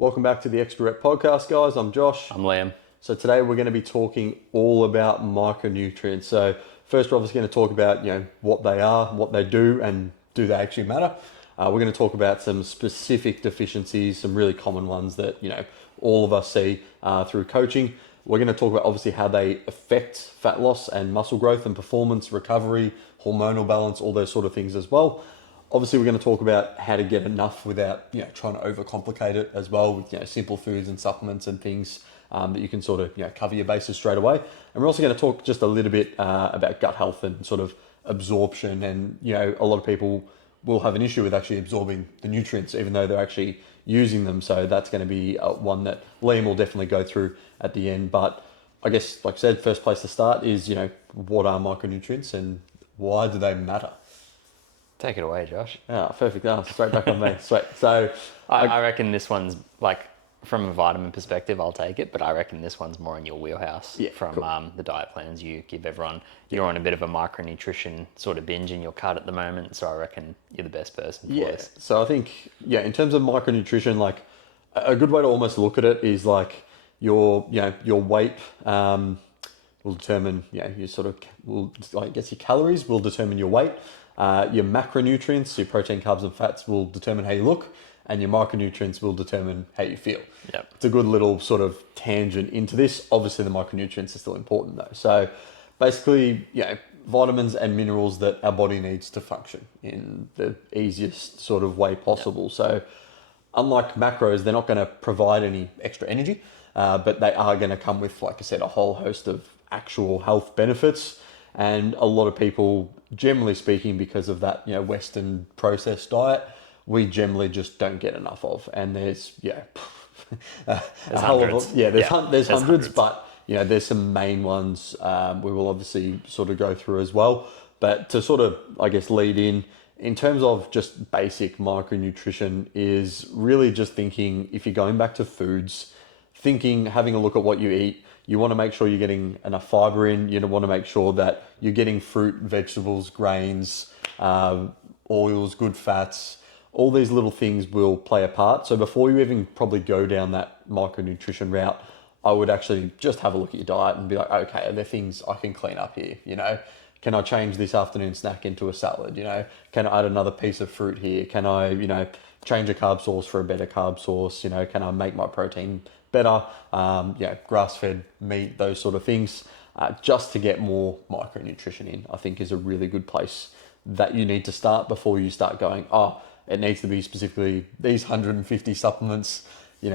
Welcome back to the Extra Rep Podcast, guys. I'm Josh. I'm Liam. So today we're going to be talking all about micronutrients. So first, we're obviously going to talk about what they are, what they do, and do they actually matter. We're going to talk about some specific deficiencies, some really common ones that all of us see through coaching. We're going to talk about obviously how they affect fat loss and muscle growth and performance, recovery, hormonal balance, all those sort of things as well. Obviously, we're going to talk about how to get enough without trying to overcomplicate it as well with simple foods and supplements and things that you can sort of cover your bases straight away. And we're also going to talk just a little bit about gut health and sort of absorption. And a lot of people will have an issue with actually absorbing the nutrients, even though they're actually using them. So that's going to be one that Liam will definitely go through at the end. But I guess, like I said, first place to start is what are micronutrients and why do they matter? Take it away, Josh. Yeah, perfect. Straight back on me. Sweet. So I reckon this one's like, from a vitamin perspective, I'll take it, but I reckon this one's more in your wheelhouse from cool. The diet plans you give everyone. You're on a bit of a micronutrition sort of binge in your cut at the moment, so I reckon you're the best person for this. So I think, in terms of micronutrition, like a good way to almost look at it is like your weight will determine, your sort of, I guess your calories will determine your weight. Your macronutrients, your protein, carbs, and fats will determine how you look, and your micronutrients will determine how you feel. Yep. It's a good little sort of tangent into this. Obviously, the micronutrients are still important though. So basically, vitamins and minerals that our body needs to function in the easiest sort of way possible. Yep. So unlike macros, they're not going to provide any extra energy, but they are going to come with, like I said, a whole host of actual health benefits. And a lot of people, generally speaking, because of that Western processed diet, we generally just don't get enough of. And there's hundreds. There's hundreds, but there's some main ones we will obviously sort of go through as well. But to sort of, I guess, lead in terms of just basic micronutrition is really just thinking, if you're going back to foods, having a look at what you eat. You want to make sure you're getting enough fiber in. You want to make sure that you're getting fruit, vegetables, grains, oils, good fats. All these little things will play a part. So before you even probably go down that micronutrition route, I would actually just have a look at your diet and be like, okay, are there things I can clean up here? Can I change this afternoon snack into a salad? Can I add another piece of fruit here? Can I, change a carb source for a better carb source? Can I make my protein better, grass-fed meat, those sort of things, just to get more micronutrition in, I think is a really good place that you need to start before you start going, it needs to be specifically these 150 supplements.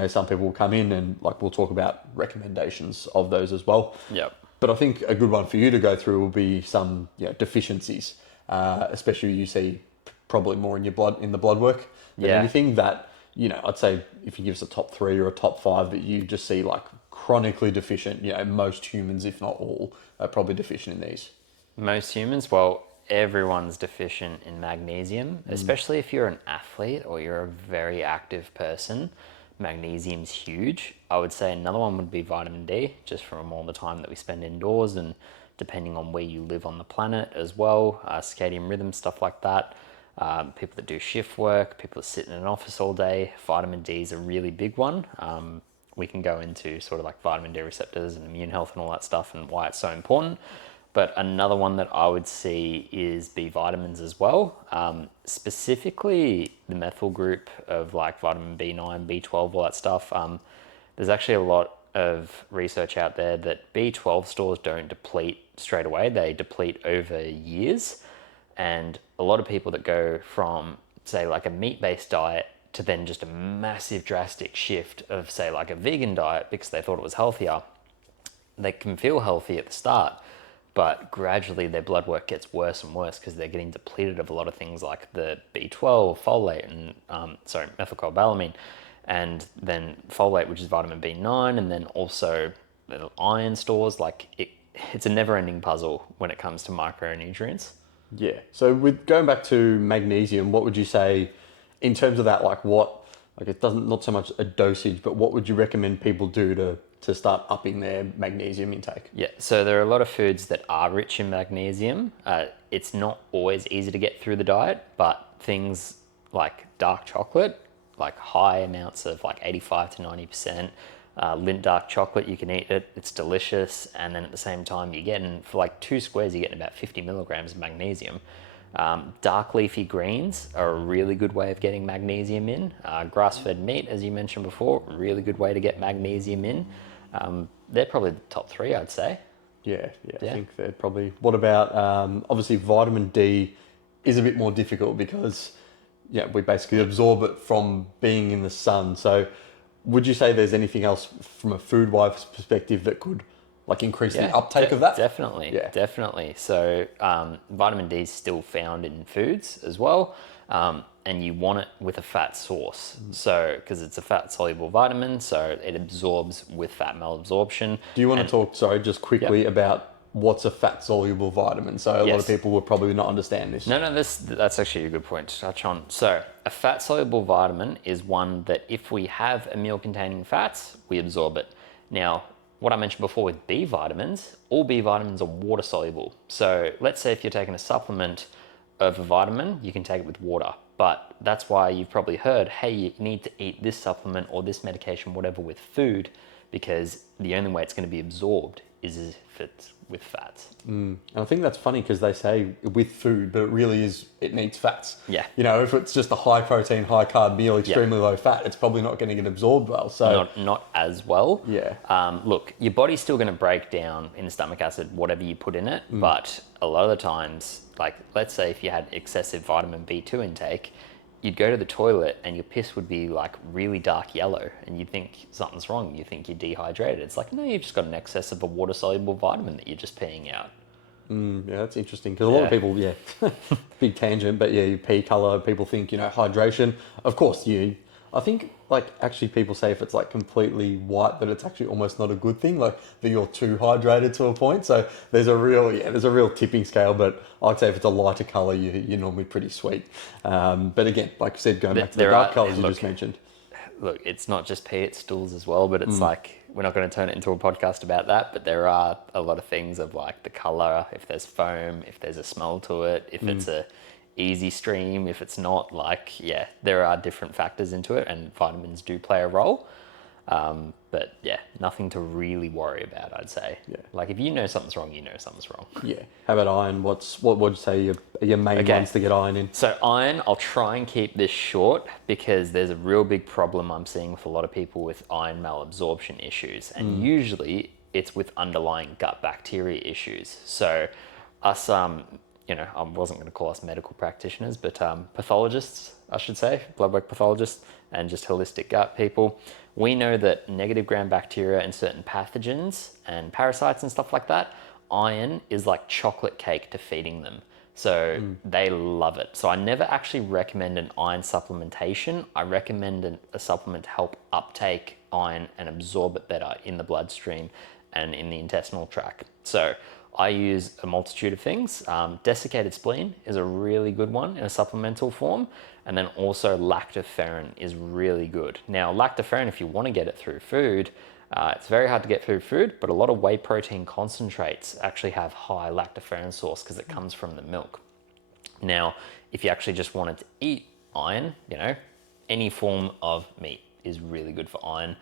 Some people will come in and we'll talk about recommendations of those as well. Yep. But I think a good one for you to go through will be some deficiencies, especially you see probably more in the blood work than anything that, I'd say if you give us a top 3 or a top 5 that you just see chronically deficient, most humans, if not all, are probably deficient in these. Most humans, well, everyone's deficient in magnesium, especially if you're an athlete or you're a very active person. Magnesium's huge. I would say another one would be vitamin D, just from all the time that we spend indoors and depending on where you live on the planet as well, circadian rhythm, stuff like that. People that do shift work, people that sit in an office all day, vitamin D is a really big one. We can go into sort of vitamin D receptors and immune health and all that stuff and why it's so important. But another one that I would see is B vitamins as well. Specifically the methyl group of vitamin B9, B12, all that stuff. There's actually a lot of research out there that B12 stores don't deplete straight away. They deplete over years. And a lot of people that go from, say, a meat-based diet to then just a massive drastic shift of, say, a vegan diet because they thought it was healthier, they can feel healthy at the start, but gradually their blood work gets worse and worse because they're getting depleted of a lot of things like the B12, folate, and methylcobalamin, and then folate, which is vitamin B9, and then also the iron stores. It's a never-ending puzzle when it comes to micronutrients. Yeah. So with going back to magnesium, what would you say in terms of that? It doesn't, not so much a dosage, but what would you recommend people do to start upping their magnesium intake? Yeah. So there are a lot of foods that are rich in magnesium. It's not always easy to get through the diet, but things like dark chocolate like high amounts of like 85 to 90%. Lindt dark chocolate, you can eat it, it's delicious. And then at the same time, you're getting, for like 2 squares, you're getting about 50 milligrams of magnesium. Dark leafy greens are a really good way of getting magnesium in. Grass-fed meat, as you mentioned before, really good way to get magnesium in. They're probably the top 3, I'd say. Yeah, I think they're probably. What about obviously vitamin D is a bit more difficult because we basically absorb it from being in the sun. So would you say there's anything else from a food-wise perspective that could like increase the uptake of that? Definitely. So vitamin D is still found in foods as well. And you want it with a fat source. So, because it's a fat soluble vitamin, so it absorbs with fat malabsorption. Do you want to talk, just quickly about what's a fat soluble vitamin? So a lot of people will probably not understand this. No, that's actually a good point to touch on. So a fat soluble vitamin is one that if we have a meal containing fats, we absorb it. Now, what I mentioned before with B vitamins, all B vitamins are water soluble. So let's say if you're taking a supplement of a vitamin, you can take it with water. But that's why you've probably heard, hey, you need to eat this supplement or this medication, whatever, with food, because the only way it's going to be absorbed is if it's with fats. And I think that's funny because they say with food, but it really is, it needs fats. Yeah. If it's just a high protein, high carb meal, extremely low fat, it's probably not going to get absorbed well. So not as well. Yeah. Look, your body's still going to break down in the stomach acid whatever you put in it, but a lot of the times, like let's say if you had excessive vitamin B2 intake, you'd go to the toilet and your piss would be like really dark yellow and you'd think something's wrong. You think you're dehydrated. It's like, no, you've just got an excess of a water soluble vitamin that you're just peeing out. Yeah, that's interesting because a lot of people, big tangent, but your pee color, people think, hydration. Of course, I think like actually people say if it's like completely white that it's actually almost not a good thing, like that you're too hydrated to a point. So there's a real tipping scale, but I'd say if it's a lighter color, you're normally pretty sweet. But again, like I said, going back to the dark colors you just mentioned. Look, it's not just pee, it's stools as well, but it's like, we're not going to turn it into a podcast about that, but there are a lot of things of like the color, if there's foam, if there's a smell to it, if it's a easy stream, if it's not, like, there are different factors into it and vitamins do play a role. But nothing to really worry about, I'd say. Yeah. Like if you know something's wrong, you know something's wrong. Yeah. How about iron? What would you say are your main ones to get iron in? So iron, I'll try and keep this short because there's a real big problem I'm seeing with a lot of people with iron malabsorption issues. And usually it's with underlying gut bacteria issues. So us, I wasn't going to call us medical practitioners, but pathologists, I should say, blood work pathologists and just holistic gut people. We know that negative gram-bacteria and certain pathogens and parasites and stuff like that, iron is like chocolate cake to feeding them. So they love it. So I never actually recommend an iron supplementation. I recommend a supplement to help uptake iron and absorb it better in the bloodstream and in the intestinal tract. So I use a multitude of things. Desiccated spleen is a really good one in a supplemental form. And then also lactoferrin is really good. Now, lactoferrin, if you want to get it through food, it's very hard to get through food, but a lot of whey protein concentrates actually have high lactoferrin source because it comes from the milk. Now, if you actually just wanted to eat iron, any form of meat is really good for iron.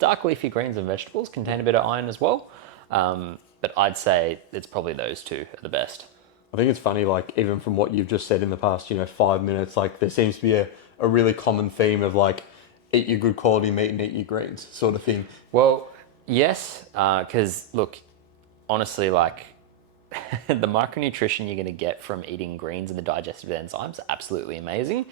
Dark leafy greens and vegetables contain a bit of iron as well. But I'd say it's probably those two are the best. I think it's funny, like even from what you've just said in the past, 5 minutes, like there seems to be a really common theme of like eat your good quality meat and eat your greens sort of thing. Well, yes, because look, honestly, like the micronutrition you're going to get from eating greens and the digestive enzymes are absolutely amazing.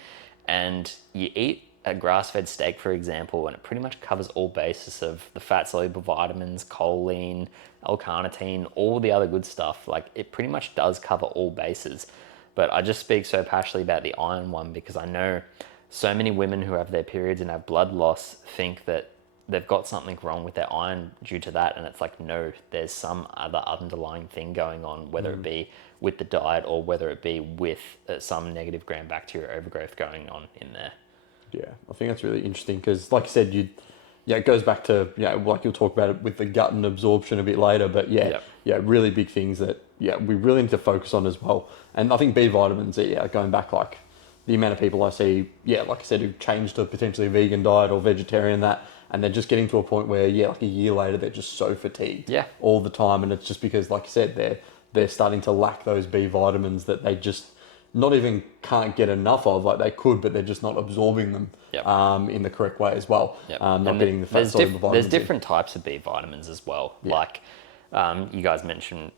And you eat a grass-fed steak, for example, and it pretty much covers all bases of the fat-soluble vitamins, choline, L-carnitine, all the other good stuff. Like it pretty much does cover all bases. But I just speak so passionately about the iron one because I know so many women who have their periods and have blood loss think that they've got something wrong with their iron due to that. And it's like, no, there's some other underlying thing going on, whether it be with the diet or whether it be with some negative gram-bacteria overgrowth going on in there. Yeah, I think that's really interesting because, like I said, it goes back to, like you'll talk about it with the gut and absorption a bit later, but really big things that, we really need to focus on as well. And I think B vitamins, going back like the amount of people I see, like I said, who've changed to potentially a vegan diet or vegetarian, and they're just getting to a point where, like a year later, they're just so fatigued all the time. And it's just because, like you said, they're starting to lack those B vitamins that they just not even can't get enough of. Like they could, but they're just not absorbing them in the correct way as well. Not getting the fat soluble vitamins. There's different types of B vitamins as well. Like you guys mentioned,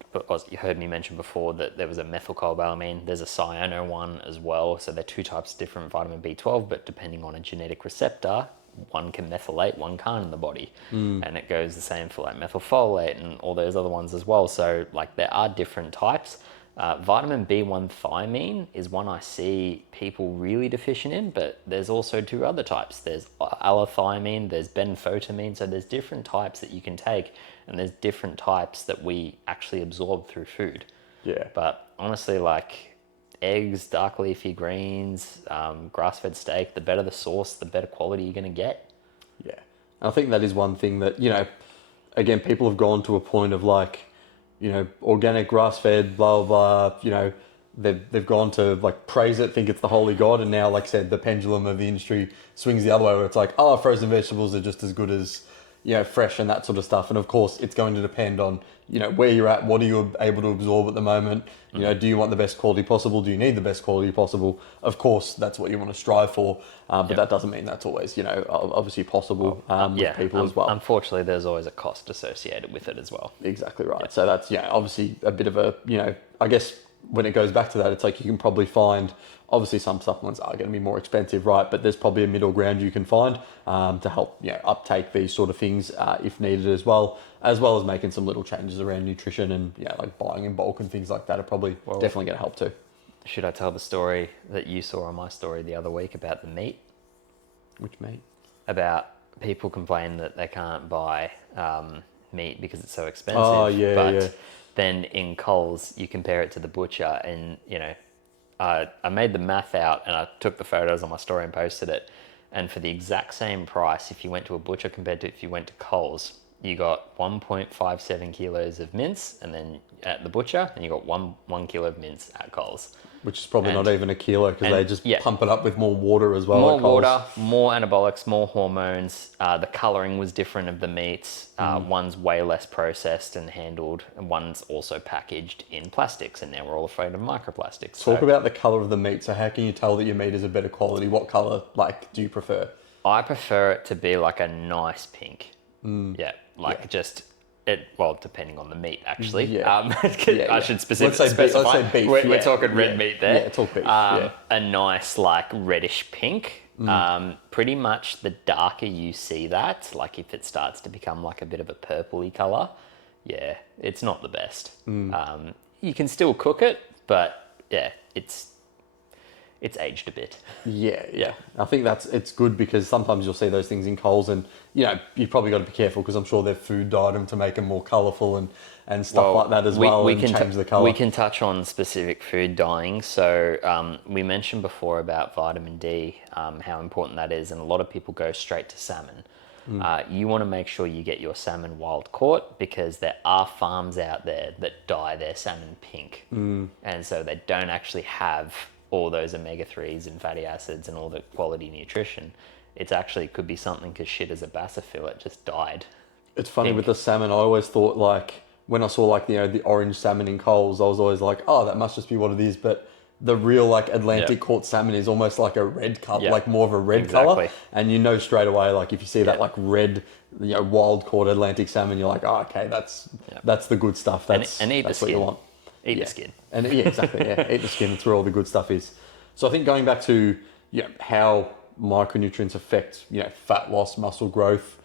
you heard me mention before that there was a methylcobalamin. There's a cyano one as well. So they're two types of different vitamin B12, but depending on a genetic receptor, one can methylate, one can't in the body. And it goes the same for like methylfolate and all those other ones as well. So like there are different types. Vitamin B1 thiamine is one I see people really deficient in, but there's also two other types. There's allithiamine, there's benfotiamine. So there's different types that you can take, and there's different types that we actually absorb through food. But honestly, like eggs, dark leafy greens, grass-fed steak, the better the sauce, the better quality you're going to get. And I think that is one thing that, again, people have gone to a point of like, organic, grass-fed, blah, blah, blah, they've gone to like praise it, think it's the holy god. And now, like I said, the pendulum of the industry swings the other way where it's like, oh, frozen vegetables are just as good as, fresh and that sort of stuff. And of course, it's going to depend on, where you're at, what are you able to absorb at the moment? Do you want the best quality possible? Do you need the best quality possible? Of course, that's what you want to strive for. But that doesn't mean that's always, obviously possible with people as well. Unfortunately, there's always a cost associated with it as well. Exactly right. So that's, obviously a bit of a, I guess when it goes back to that, it's like you can probably find, obviously some supplements are going to be more expensive, right? But there's probably a middle ground you can find to help, uptake these sort of things if needed as well as making some little changes around nutrition and, like buying in bulk and things like that are probably definitely going to help too. Should I tell the story that you saw on my story the other week about the meat? Which meat? About people complain that they can't buy meat because it's so expensive. Oh, yeah, but then in Coles, you compare it to the butcher and, I made the math out and I took the photos on my story and posted it. And for the exact same price, if you went to a butcher compared to if you went to Coles, you got 1.57 kilos of mince, and then at the butcher, and you got one kilo of mince at Coles. Which is probably not even a kilo because they just pump it up with more water as well. More water, more anabolics, more hormones. The colouring was different of the meats. One's way less processed and handled, and one's also packaged in plastics, and now we're all afraid of microplastics. Talk about the colour of the meat. So how can you tell that your meat is a better quality? What colour, do you prefer? I prefer it to be like a nice pink. Just... depending on the meat, actually. I should specify. Let's say beef. We're talking red meat there. Yeah, talk beef. A nice, like, reddish pink. Pretty much the darker you see that, like if it starts to become like a bit of a purpley colour, it's not the best. You can still cook it, but it's aged a bit. I think it's good because sometimes you'll see those things in Coles and, you've probably got to be careful because I'm sure they've food dyed them to make them more colourful and stuff like that as well and change the colour. We can touch on specific food dyeing. So we mentioned before about vitamin D, how important that is, and a lot of people go straight to salmon. You want to make sure you get your salmon wild caught because there are farms out there that dye their salmon pink. And so they don't actually have all those omega-3s and fatty acids and all the quality nutrition. It's actually could be something as shit as a basophil. It just died. It's funny with the salmon. I always thought when I saw the orange salmon in Coles, I was always like, oh, that must just be what it is. But the real Atlantic caught salmon is almost like a red color, like more of a red color. And straight away, if you see that red, wild caught Atlantic salmon, you're like, oh, okay, that's the good stuff. That's what you want. Eat the skin. And exactly. Eat the skin. That's where all the good stuff is. So I think going back to how micronutrients affect fat loss, muscle growth,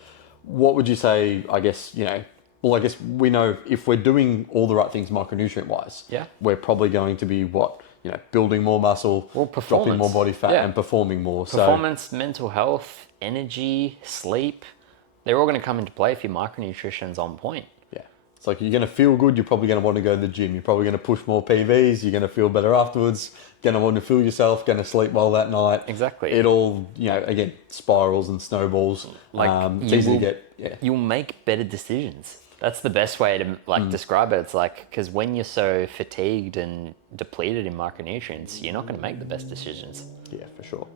what would you say? I guess I guess we know if we're doing all the right things micronutrient wise, we're probably going to be building more muscle, dropping more body fat, and performing more. Performance, mental health, energy, sleep, they're all going to come into play if your micronutrition's on point. It's like you're going to feel good, you're probably going to want to go to the gym, you're probably going to push more PVs, you're going to feel better afterwards, going to want to feel yourself, going to sleep well that night. Exactly. It all, again, spirals and snowballs. It's easy to get, You'll make better decisions. That's the best way to like describe it. It's like, because when you're so fatigued and depleted in micronutrients, you're not going to make the best decisions. Yeah, for sure.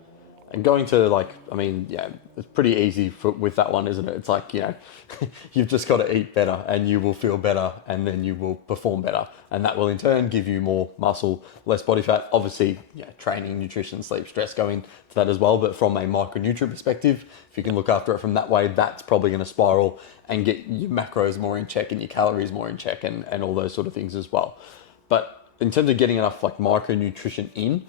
And going to like, I mean, yeah, it's pretty easy with that one, isn't it? It's like, you've just got to eat better and you will feel better and then you will perform better. And that will in turn give you more muscle, less body fat. Obviously, training, nutrition, sleep, stress go into that as well. But from a micronutrient perspective, if you can look after it from that way, that's probably going to spiral and get your macros more in check and your calories more in check and all those sort of things as well. But in terms of getting enough like micronutrition in,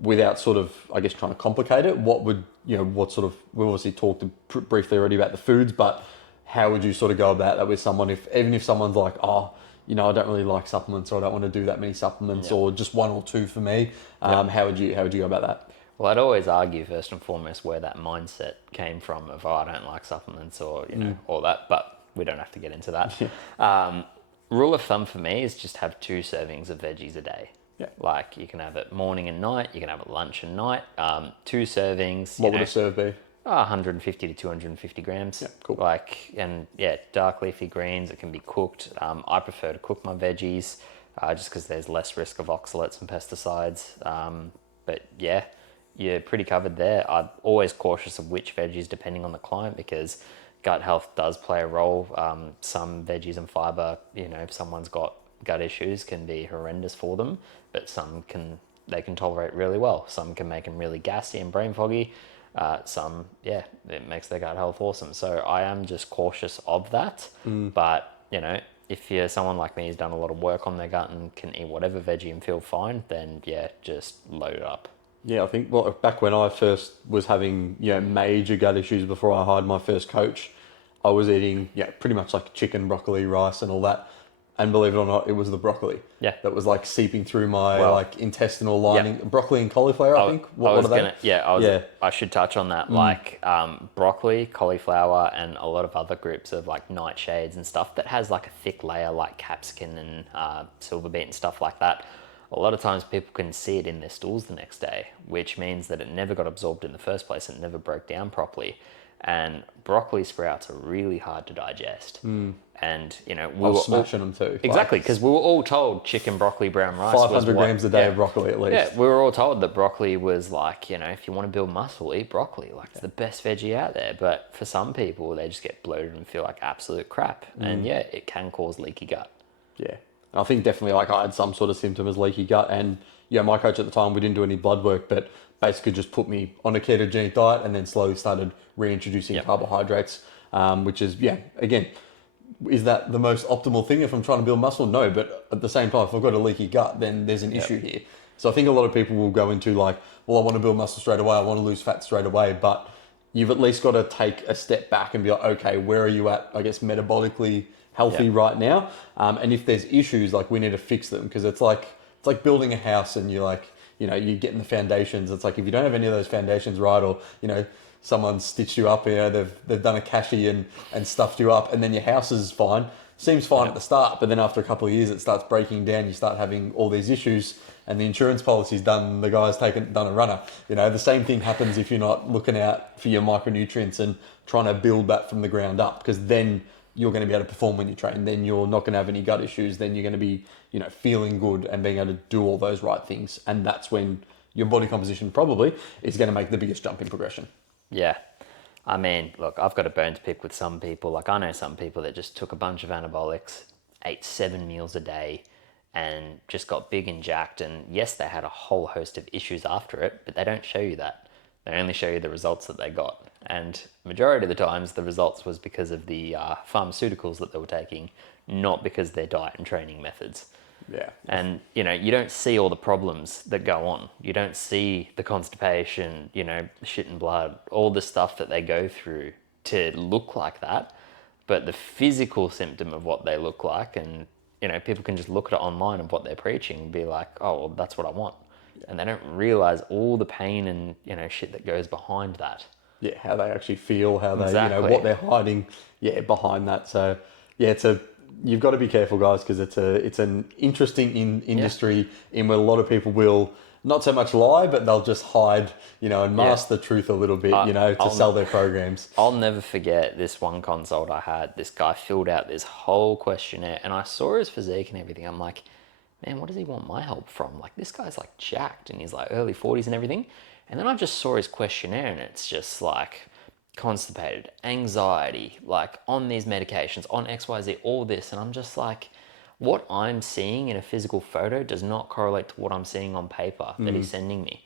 without sort of, I guess, trying to complicate it, what would, what sort of, we obviously talked briefly already about the foods, but how would you sort of go about that with someone even if someone's like, oh, I don't really like supplements or I don't want to do that many supplements or just one or two for me. How would you go about that? Well, I'd always argue first and foremost where that mindset came from of, oh, I don't like supplements or, all that, but we don't have to get into that. Rule of thumb for me is just have 2 servings of veggies a day. Yeah. Like you can have it morning and night, you can have it lunch and night. 2 servings. What would a serve be? 150 to 250 grams. Yeah, cool. Dark leafy greens, it can be cooked. I prefer to cook my veggies just because there's less risk of oxalates and pesticides. But yeah, you're pretty covered there. I'm always cautious of which veggies depending on the client because gut health does play a role. Some veggies and fiber, if someone's got gut issues, can be horrendous for them, but some they can tolerate really well. Some can make them really gassy and brain foggy. Some, it makes their gut health awesome. So I am just cautious of that. But, if you're someone like me who's done a lot of work on their gut and can eat whatever veggie and feel fine, then just load it up. Yeah, I think back when I first was having major gut issues before I hired my first coach, I was eating pretty much like chicken, broccoli, rice, and all that. And believe it or not, it was the broccoli that was like seeping through my intestinal lining. Broccoli and cauliflower, I think. What are they? I should touch on that. Like broccoli, cauliflower, and a lot of other groups of like nightshades and stuff that has like a thick layer like capsicum and silver beet and stuff like that. A lot of times people can see it in their stools the next day, which means that it never got absorbed in the first place and it never broke down properly. And broccoli sprouts are really hard to digest. And, I was smashing them too. Exactly, because we were all told chicken, broccoli, brown rice 500 grams a day of broccoli at least. Yeah, we were all told that broccoli was like, if you want to build muscle, eat broccoli. Like, it's the best veggie out there. But for some people, they just get bloated and feel like absolute crap. And it can cause leaky gut. Yeah. I think definitely like I had some sort of symptom as leaky gut. And my coach at the time, we didn't do any blood work, but basically just put me on a ketogenic diet and then slowly started reintroducing carbohydrates, which is, again, is that the most optimal thing if I'm trying to build muscle? No, but at the same time, if I've got a leaky gut, then there's an issue here. So I think a lot of people will go into like, well, I want to build muscle straight away. I want to lose fat straight away. But you've at least got to take a step back and be like, okay, where are you at, I guess, metabolically healthy right now? And if there's issues, like we need to fix them because it's like building a house and you're like, you're getting the foundations. It's like if you don't have any of those foundations right or, someone's stitched you up, they've done a cashy and stuffed you up and then your house is fine. Seems fine at the start, but then after a couple of years it starts breaking down, you start having all these issues and the insurance policy's done, the guy's done a runner. The same thing happens if you're not looking out for your micronutrients and trying to build that from the ground up because then you're going to be able to perform when you train. Then you're not going to have any gut issues. Then you're going to be, feeling good and being able to do all those right things. And that's when your body composition probably is going to make the biggest jump in progression. Yeah. I mean, look, I've got a bone to pick with some people. Like I know some people that just took a bunch of anabolics, ate 7 meals a day and just got big and jacked. And yes, they had a whole host of issues after it, but they don't show you that. They only show you the results that they got. And majority of the times the results was because of the pharmaceuticals that they were taking, not because of their diet and training methods. Yeah. And, you don't see all the problems that go on. You don't see the constipation, shit and blood, all the stuff that they go through to look like that. But the physical symptom of what they look like, and, people can just look at it online of what they're preaching and be like, oh, well, that's what I want. And they don't realize all the pain and, shit that goes behind that. Yeah, how they actually feel, how they, what they're hiding, behind that. So, you've got to be careful, guys, because it's an interesting industry in where a lot of people will not so much lie, but they'll just hide, and mask the truth a little bit, to sell their programs. I'll never forget this one consult I had. This guy filled out this whole questionnaire, and I saw his physique and everything. I'm like, man, what does he want my help from? Like, this guy's like jacked and he's like early 40s and everything. And then I just saw his questionnaire and it's just like constipated, anxiety, like on these medications, on XYZ, all this. And I'm just like, what I'm seeing in a physical photo does not correlate to what I'm seeing on paper that he's sending me.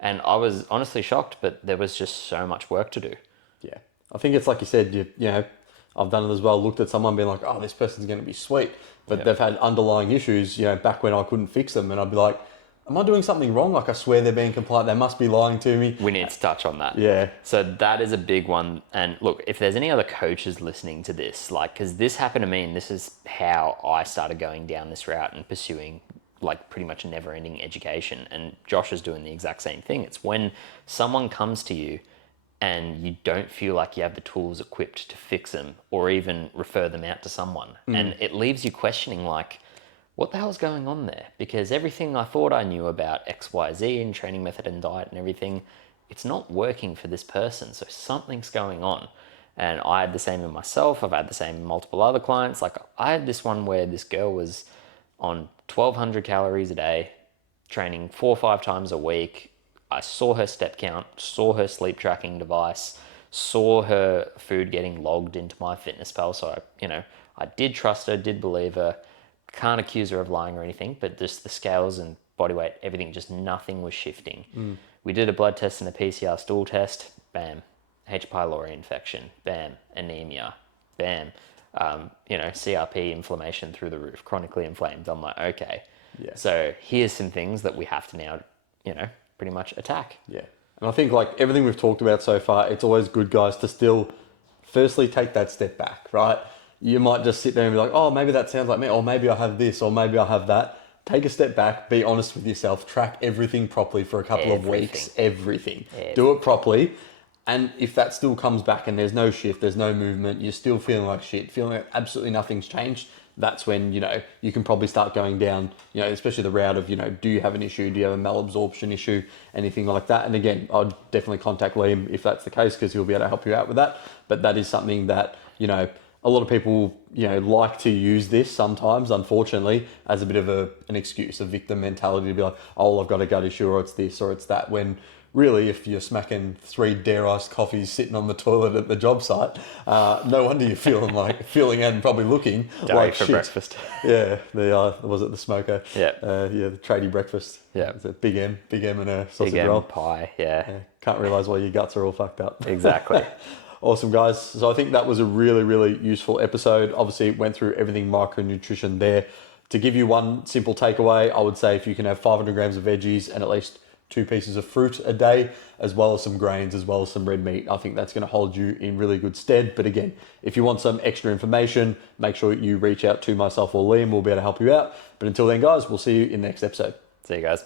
And I was honestly shocked, but there was just so much work to do. Yeah. I think it's like you said, I've done it as well, looked at someone being like, oh, this person's going to be sweet, but they've had underlying issues, back when I couldn't fix them. And I'd be like, am I doing something wrong? Like, I swear they're being compliant. They must be lying to me. We need to touch on that. Yeah. So that is a big one. And look, if there's any other coaches listening to this, like, because this happened to me and this is how I started going down this route and pursuing like pretty much never ending education. And Josh is doing the exact same thing. It's when someone comes to you and you don't feel like you have the tools equipped to fix them or even refer them out to someone. And it leaves you questioning like, what the hell's going on there? Because everything I thought I knew about XYZ and training method and diet and everything, it's not working for this person. So something's going on. And I had the same in myself. I've had the same in multiple other clients. Like, I had this one where this girl was on 1,200 calories a day, training 4 or 5 times a week. I saw her step count, saw her sleep tracking device, saw her food getting logged into my FitnessPal. So I did trust her, did believe her. Can't accuse her of lying or anything, but just the scales and body weight, everything, just nothing was shifting. We did a blood test and a PCR stool test. Bam. H. pylori infection. Bam. Anemia. Bam. CRP inflammation through the roof, chronically inflamed. I'm like, okay. Yeah. So here's some things that we have to now, pretty much attack. Yeah. And I think like everything we've talked about so far, it's always good, guys, to still firstly take that step back, right? You might just sit there and be like, oh, maybe that sounds like me, or maybe I have this, or maybe I have that. Take a step back, be honest with yourself, track everything properly for a couple of weeks, everything. Do it properly. And if that still comes back and there's no shift, there's no movement, you're still feeling like shit, feeling like absolutely nothing's changed, that's when, you can probably start going down, especially the route of, do you have an issue? Do you have a malabsorption issue? Anything like that. And again, I'd definitely contact Liam if that's the case, because he'll be able to help you out with that. But that is something that, a lot of people, like to use this sometimes, unfortunately, as a bit of an excuse, a victim mentality to be like, oh, I've got a gut issue, or it's this, or it's that, when really, if you're smacking 3 dare-iced coffees sitting on the toilet at the job site, no wonder you're feeling and probably looking like for shit. breakfast. Yeah, was it the smoker? Yeah. The tradie breakfast. Yeah. It's a big M and a sausage Big M roll. pie, yeah. Can't realise why your guts are all fucked up. Exactly. Awesome, guys. So I think that was a really, really useful episode. Obviously, went through everything micronutrition there. To give you one simple takeaway, I would say if you can have 500 grams of veggies and at least 2 pieces of fruit a day, as well as some grains, as well as some red meat, I think that's going to hold you in really good stead. But again, if you want some extra information, make sure you reach out to myself or Liam. We'll be able to help you out. But until then, guys, we'll see you in the next episode. See you guys.